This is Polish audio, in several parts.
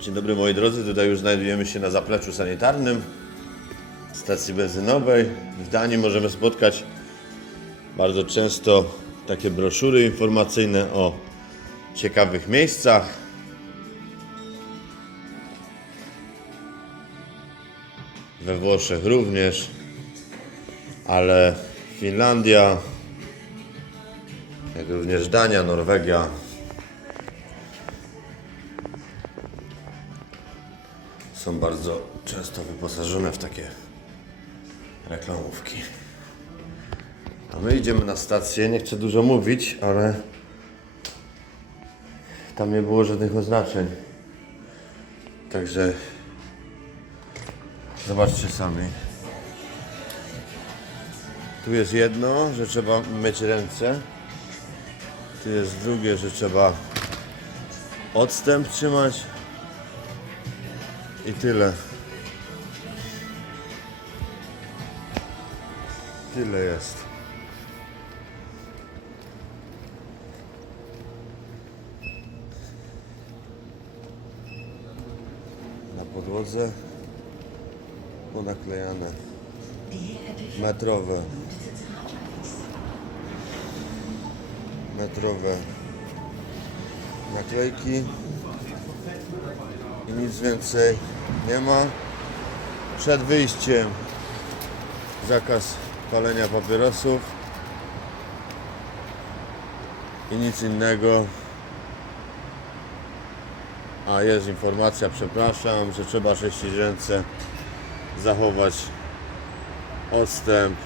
Dzień dobry moi drodzy, tutaj już znajdujemy się na zapleczu sanitarnym stacji benzynowej. W Danii możemy spotkać bardzo często takie broszury informacyjne o ciekawych miejscach. We Włoszech również, ale Finlandia, jak również Dania, Norwegia są bardzo często wyposażone w takie reklamówki. A my idziemy na stację, nie chcę dużo mówić, ale tam nie było żadnych oznaczeń. Także zobaczcie sami. Tu jest jedno, że trzeba myć ręce. Tu jest drugie, że trzeba odstęp trzymać. I tyle. Tyle jest. Na podłodze ponaklejane metrowe metrowe naklejki nic więcej nie ma. Przed wyjściem zakaz palenia papierosów i nic innego. A jest informacja, przepraszam, że trzeba czyścić ręce, zachować odstęp.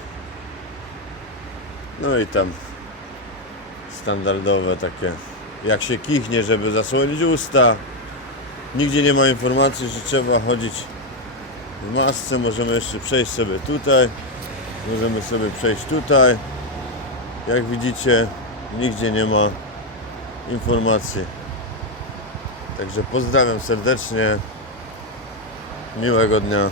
No i tam standardowe takie, jak się kichnie, żeby zasłonić usta. Nigdzie nie ma informacji, że trzeba chodzić w masce. Możemy jeszcze przejść sobie tutaj. Możemy sobie przejść tutaj. Jak widzicie, nigdzie nie ma informacji. Także pozdrawiam serdecznie. Miłego dnia.